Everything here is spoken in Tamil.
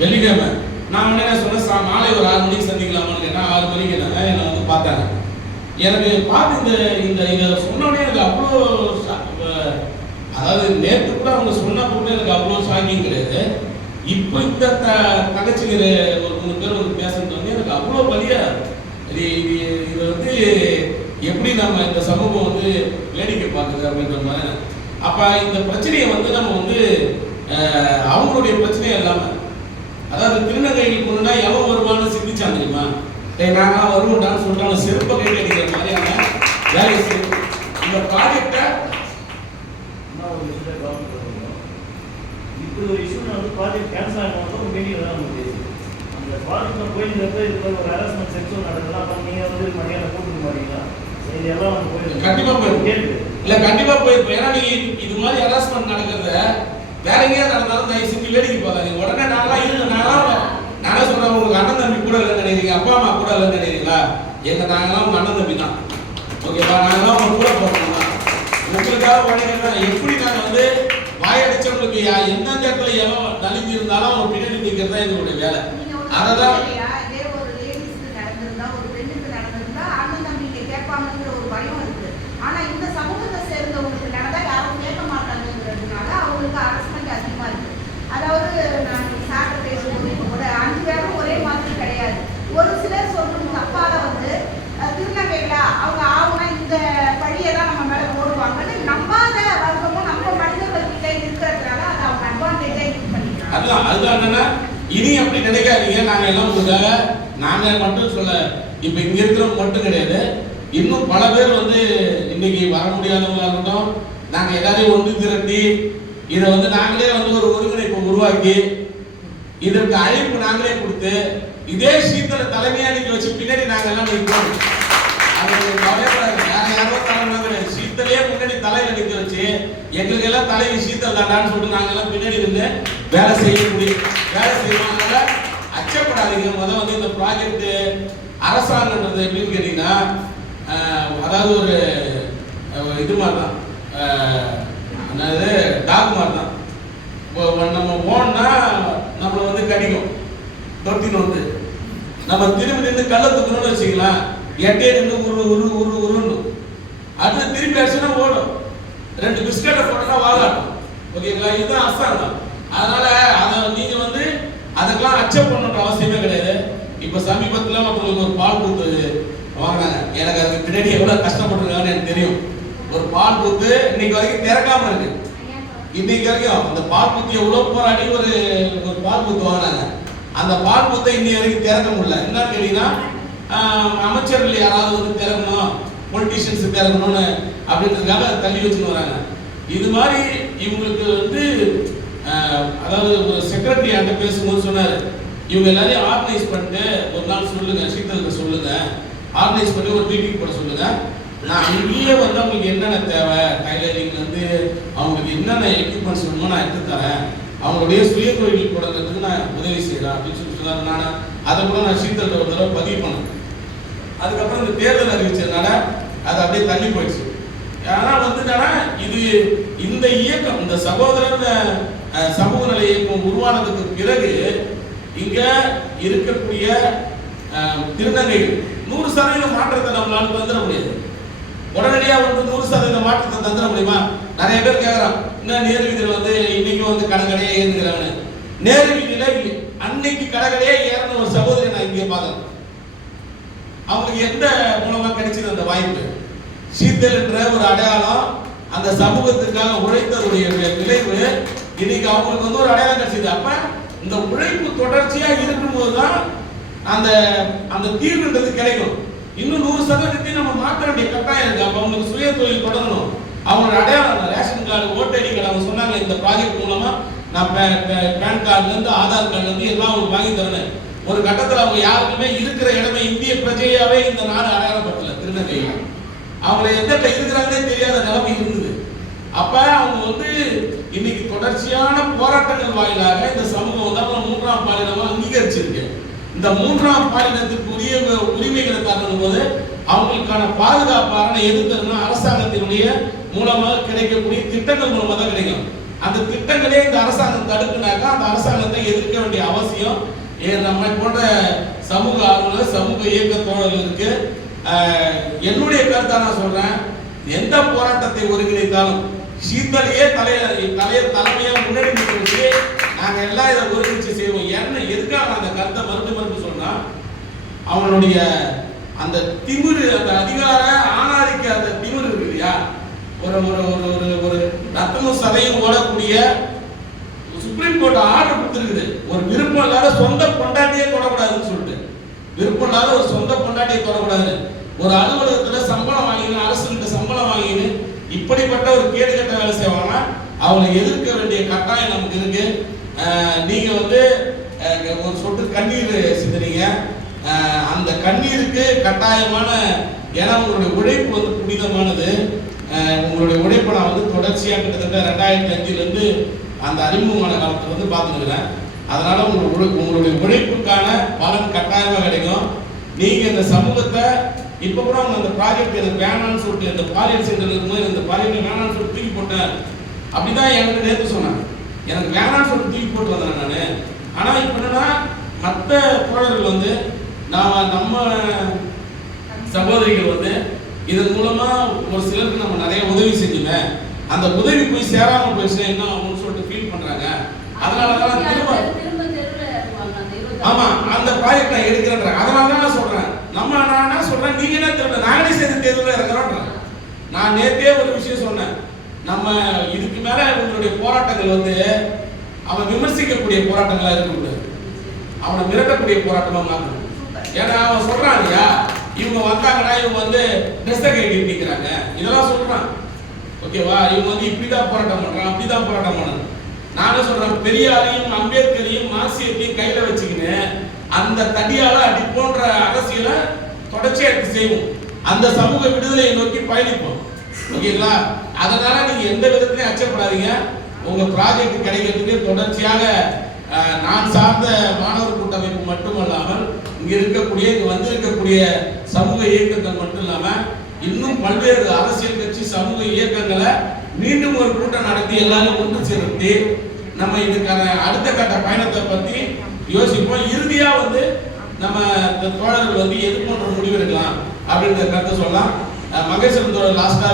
வெள்ளிக்கிழமை நான் என்ன சொன்னேன், மாலை ஒரு 6 மணிக்கு சந்திக்கலாமான்னு கேட்டேன். 6 மணிக்கு என்னை வந்து பார்த்தாங்க. எனக்கு பார்த்து இந்த இதை சொன்னோடனே எனக்கு அவ்வளோ, அதாவது நேற்று கூட அவங்க சொன்னப்போ கூட எனக்கு அவ்வளோ ஷாக்கிங் கிடையாது. இப்போ இந்த தங்கச்சிங்கிற ஒரு 3 பேர் வந்து பேசுறது வந்து எனக்கு அவ்வளோ வழியா இது வந்து எப்படி நம்ம இந்த சமூகம் வந்து வேடிக்கை பார்க்குது அப்படின்ற மாதிரி. அப்போ இந்த பிரச்சனையை வந்து நம்ம வந்து அவங்களுடைய பிரச்சனையே இல்லாமல், அதாவது திருநங்கைக்கு போனா எவன் வருவான்னு சிந்திச்சான் தெரியுமா? நாங்கள் வருவோம்டான்னு சொல்லிட்டாங்க, செருப்பை கை அடிக்கிற மாதிரியான வேலை செய்யும் இந்த ப்ராஜெக்டை. இப்படி ஒரு இஷ்யூ வந்து ப்ராஜெக்ட் கேன்சல் ஆகினோம் ஒரு மீட்டிங் தான் முடியுது. அந்த ப்ராஜெக்டில் போயிருந்தப்போ இதுல ஒரு ஹராஸ்மெண்ட் செக்ஷன் நடக்கலாம். அப்போ நீங்கள் வந்து மரியாதை கூப்பிட்டு மாட்டீங்களா? இதெல்லாம் வந்து போயிருக்கு. கண்டிப்பாக போயிருக்கேன். இல்லை கண்டிப்பாக போயிருப்பேன். ஏன்னா நீங்கள் இது மாதிரி ஹராஸ்மெண்ட் நடக்கிறத வேற எங்கேயாவது நடந்தாலும் தயவு செஞ்சு வேடிக்கை பார்க்காதீங்க. உடனே நாங்களாம் இருக்கு, நானே சொல்கிறேன், உங்களுக்கு அண்ணன் தம்பி கூட இல்லைன்னு நினைக்கிறீங்க, அப்பா அம்மா கூட இல்லைன்னு நினைக்கிறீங்களா? நாங்களாம் உங்கள் அண்ணன் தம்பி தான், ஓகேவா? நாங்களாம் உங்க கூட போகிறோம் தான். உங்களுக்காக உடனே எப்படி நாங்கள் வந்து வாயடிச்சவங்களுக்கு எந்தெந்த இடத்துல எவன் நலிஞ்சு இருந்தாலும் அவங்க பின்னாடி நிற்கிறது தான் எங்களுடைய வேலை. அதெல்லாம் அதாவது நான் சார்ட்ட பேசும்போது இப்போ கூட 5 பேரும் ஒரே மாதிரி கிடையாது. ஒரு சிலர் சொல்றது தப்பாக வந்து திருநங்கைகளா அவங்க ஆகுனா இந்த பழியை தான் நம்ம மேலே போடுவாங்கன்னு நம்பாத வர்க்கமும் நம்ம மனிதர்கள் கிட்ட இருக்கிறதுனால அதை அவங்க அட்வான்டேஜாக யூஸ் பண்ணிக்கிறாங்க. அதுதான் என்னன்னா, இனி அப்படி நினைக்காதீங்க. நாங்கள் எல்லாம் உங்களுக்காக நாங்கள் மட்டும் சொல்ல, இப்போ இங்கே இருக்கிறவங்க மட்டும் கிடையாது, இன்னும் பல பேர் வந்து இன்னைக்கு வர முடியாதவங்க இருக்கட்டும், நாங்கள் எல்லாரையும் ஒன்று திரட்டி இதை வந்து நாங்களே வந்து ஒரு ஒருங்கிணைப்பை உருவாக்கி இதற்கு அழைப்பு நாங்களே கொடுத்து இதே சீத்தலை தலைமையா நீங்க வச்சு பின்னாடி நாங்கள் எல்லாம் நிற்போம். அது கவலைப்படாது, யாரோ தலைமை சீத்தலையே முன்னாடி தலையில நிற்க வச்சு எங்களுக்கு எல்லாம் தலைவி சீத்தல் தாண்டான்னு சொல்லிட்டு நாங்கள் எல்லாம் பின்னாடி நின்று வேலை செய்வாங்க. அச்சப்படாதீங்க. வந்து இந்த ப்ராஜெக்ட் அரசாங்கன்றது எப்படின்னு கேட்டீங்கன்னா, அதாவது ஒரு இது மாதிரி தான், என்னது டாக் மாதிரி தான். நம்ம போனா நம்மளை வந்து கடிக்கும், தொட்டின்னு வந்து நம்ம திரும்பி நின்று கல்லை தூக்கணும்னு வச்சுக்கலாம், எட்டே நின்று உருன்னு அது திருப்பி அடிச்சுன்னா ஓடும். 2 பிஸ்கட்டை போட்டோம்னா வாழாட்டும், ஓகேங்களா? இதுதான் அரசாங்கம். அதனால அதை நீங்க வந்து அதுக்கெல்லாம் அச்சப் பண்ணணுன்ற அவசியமே கிடையாது. இப்ப சமீபத்தில் உங்களுக்கு ஒரு பால் பூத்து வாங்கினாங்க. எனக்கு அதுக்கு பின்னாடி எவ்வளவு கஷ்டப்பட்டுருக்காங்கன்னு எனக்கு தெரியும். ஒரு பால் பூத்து இன்னைக்கு வரைக்கும் திறக்காம இருக்கு. இன்னைக்கு வரைக்கும் அந்த பால் பூத்தி எவ்வளவு போராடி ஒரு பால் பூத்து வாங்கினாங்க. அந்த பால் பூத்தை இன்னைக்கு வரைக்கும் திறக்க முடியல. என்னன்னு கேட்டீங்கன்னா, அமைச்சர்கள் யாராவது வந்து திறக்கணும், பொலிட்டீஷியன்ஸ் திறக்கணும்னு அப்படின்றதுக்காக அதை தள்ளி வச்சுன்னு வராங்க. இது மாதிரி இவங்களுக்கு வந்து அதாவது ஒரு செக்ரட்டரி ஆண்ட பேசும்போது சொன்னாரு, இவங்க எல்லாரையும் ஆர்கனைஸ் பண்ணிட்டு ஒரு நாள் சொல்லுங்க, சீத்தலுக்கு சொல்லுங்க, ஆர்கனைஸ் பண்ணி ஒரு மீட்டிங் போட சொல்லுங்க. நான் இங்கேயே வந்து அவங்களுக்கு என்னென்ன தேவை, டைலரிங் வந்து அவங்களுக்கு என்னென்ன எக்யூப்மெண்ட்ஸ் வேணுமோ நான் எடுத்து தரேன், அவங்களுடைய சுய தொழில் தொடங்கிறதுக்கு நான் உதவி செய்கிறேன் அப்படின்னு சொல்லி சொன்னார். நான் அதை கூட நான் சீத்தல்கிட்ட ஒரு தடவை பதிவு பண்ணேன். அதுக்கப்புறம் இந்த தேர்தல் அறிவிச்சதுனால அது அப்படியே தள்ளி போயிடுச்சு. ஆனால் வந்து என்னன்னா, இது இந்த இயக்கம், இந்த சகோதரன் சமூக நல இயக்கம் உருவானதுக்கு பிறகு இங்க இருக்கக்கூடிய திருநங்கைகள் 100% மாற்றத்தை நம்மளால தந்துட முடியாது. உடனடியாக வந்து 100% மாற்றத்தை தந்துட முடியுமா? நிறைய பேர் கேட்கறான், இன்னும் நேரு வீதியில் வந்து இன்னைக்கு வந்து கடற்கடையே ஏறுகிறாங்கன்னு. நேரு வீதியில அன்னைக்கு கடற்கடையே ஏறின ஒரு சகோதரி நான் இங்கே பார்க்கறேன். அவங்களுக்கு எந்த மூலமா கிடைச்சது அந்த வாய்ப்பு? சீத்தல் என்ற ஒரு அடையாளம், அந்த சமூகத்துக்காக உழைத்ததுடைய விளைவு இன்னைக்கு அவங்களுக்கு வந்து ஒரு அடையாளம் கிடைச்சது. அப்ப இந்த உழைப்பு தொடர்ச்சியா இருக்கும்போது தான் அந்த அந்த தீர்வுன்றது கிடைக்கும். இன்னும் 100% நம்ம மாற்ற வேண்டிய கட்டாயம் இருக்கு. அப்ப அவங்களுக்கு சுய தொழில் தொடங்கணும். அவங்களோட அடையாளம், ration card, voter ID card, அவங்க சொன்னாங்க இந்த ப்ராஜெக்ட் மூலமா நான் பேன் கார்டுல இருந்து ஆதார் கார்டுல இருந்து எல்லாம் அவங்க வாங்கி தரேன். ஒரு கட்டத்தில் அவங்க யாருக்குமே இருக்கிற இடமே இந்திய பிரஜையாவே இந்த நாடு அடையாளப்படல. திருநங்கைகள் அவங்களை எந்த இருக்கிறாங்கன்னே தெரியாத நிலைமை இருந்தது. அப்ப அவங்க வந்து இன்னைக்கு தொடர்ச்சியான போராட்டங்கள் வாயிலாக இந்த சமூகம் வந்து அவங்க 3ஆம் பாலினமா அங்கீகரிச்சிருக்கு. இந்த 3ஆம் பாலினத்துக்கு உரிய உரிமைகளை தரணும் போது அவங்களுக்கான பாதுகாப்பான எது தரணும்? அரசாங்கத்தினுடைய மூலமாக கிடைக்கக்கூடிய திட்டங்கள் மூலமாக தான் கிடைக்கும். அந்த திட்டங்களே இந்த அரசாங்கம் தடுக்குனாக்கா அந்த அரசாங்கத்தை எதிர்க்க வேண்டிய அவசியம் நம்ம போன்ற சமூக ஆர்வலர் சமூக இயக்க தோழர்களுக்கு என்னுடைய கருத்தா நான் சொல்றேன். எந்த போராட்டத்தை ஒருங்கிணைத்தாலும் சீத்தலையே தலைமையா முன்னாடி நிற்க நாங்க எல்லாம் இதை ஒருங்கிணைச்சு செய்வோம். என்ன எதுக்காக அந்த கருத்தை மறுத்து சொன்னா அவனுடைய அந்த திமிரு அந்த அதிகார ஆணாதிக்க அந்த திமிரு இருக்கு இல்லையா, ஒரு ஒரு ஒரு ஒரு ரத்தமும் சதையும் ஓடக்கூடிய சுப்ரீம் கோர்ட் ஆர்டர் கொடுத்துருக்குது. ஒரு விருப்பம் இல்லாத சொந்த பொண்டாட்டியே தொடக்கூடாதுன்னு சொல்லிட்டு, விருப்பம் இல்லாத ஒரு சொந்த பொண்டாட்டியை தொடக்கூடாது. ஒரு அலுவலகத்துல சம்பளம் வாங்கினு அரசுகிட்ட சம்பளம் வாங்கினு இப்படிப்பட்ட ஒரு கேடுகட்ட வேலை செய்வாங்கன்னா அவங்களை எதிர்க்க வேண்டிய கட்டாயம் நமக்கு இருக்கு. நீங்க வந்து ஒரு சொட்டு கண்ணீர் சிந்துறீங்க. அந்த கண்ணீருக்கு கட்டாயமான, ஏன்னா உங்களுடைய உழைப்பு வந்து புனிதமானது. உங்களுடைய உழைப்பை நான் வந்து தொடர்ச்சியாக கிட்டத்தட்ட 2005 அந்த அறிமுகமான காலத்தில் வந்து பார்த்துக்கிறேன். அதனால உங்களுடைய உழைப்புக்கான பலன் கட்டாயமாக கிடைக்கும். நீங்க இந்த சமூகத்தை இப்போ கூட அவங்க அந்த ப்ராஜெக்ட் எனக்கு வேணான்னு சொல்லிட்டு இந்த பாலியல் சென்டர் இருக்கும்போது இந்த ப்ராஜெக்ட் வேணான்னு சொல்லிட்டு தூக்கி போட்டேன் அப்படிதான் எனக்கு நேற்று சொன்னாங்க. எனக்கு வேணான்னு சொல்லிட்டு தூக்கி போட்டு வந்தேன் நான். ஆனால் இப்போ என்னன்னா மற்ற தோழர்கள் வந்து நம்ம சகோதரிகள் வந்து இதன் மூலமா ஒரு சிலருக்கு நம்ம நிறைய உதவி செஞ்சுமே, அந்த உதவி போய் சேராம போயிடுச்சுன்னா என்ன ஆகும்னு சொல்லிட்டு ஃபீல் பண்றாங்க. அதனாலதான் திரும்ப ஆமா அந்த ப்ராஜெக்ட் நான் எடுக்கிறேன். அதனாலதான் நான் சொல்றேன், நான் என்ன சொல்றேன், நீங்க என்ன தெரியல நாங்களே சேர்ந்து தேர்தலில் இறங்குறோம். நான் நேற்றே ஒரு விஷயம் சொன்னேன், நம்ம இதுக்கு மேல உங்களுடைய போராட்டங்கள் வந்து அவன் விமர்சிக்கக்கூடிய போராட்டங்களா இருக்கக்கூடாது, அவனை மிரட்டக்கூடிய போராட்டமா மாற்றணும். ஏன்னா அவன் சொல்றான் இல்லையா, இவங்க வந்தாங்கன்னா இவங்க வந்து ட்ரெஸ்ஸை கட்டி நிற்கிறாங்க இதெல்லாம் சொல்றான். ஓகேவா, இவங்க வந்து இப்படிதான் போராட்டம் பண்றான் அப்படிதான் போராட்டம் பண்ணணும். நானும் சொல்றேன், பெரியாரையும் அம்பேத்கரையும் மார்க்சியத்தையும் கையில வச்சுக்கின்னு அந்த தடியால அடி போன்ற அரசியலை தொடர்ச்சியா செய்வோம். அந்த சமூக விடுதலையை நோக்கி பயணிப்போம். ஓகேங்களா, அதனால நீங்க எந்த விதத்திலையும் அச்சப்படாதீங்க. உங்க ப்ராஜெக்ட் கிடைக்கிறதுக்கு தொடர்ச்சியாக நான் சார்ந்த மாணவர் கூட்டமைப்பு மட்டுமல்லாமல் இங்க வந்திருக்கக்கூடிய சமூக இயக்கங்கள் மட்டும் இல்லாம இன்னும் பல்வேறு அரசியல் கட்சி சமூக இயக்கங்களை மீண்டும் ஒரு கூட்டம் நடத்தி எல்லாரும் ஒன்று சேர்த்து நம்ம இதுக்கான அடுத்த கட்ட பயணத்தை பத்தி யோசிப்போம். இறுதியா வந்து நம்ம தோழர்கள் வந்து எது போன்ற முடிவு எடுக்கலாம் அப்படின்ற கருத்தை சொல்லலாம். மகேஸ்வரன் தோழர் லாஸ்டா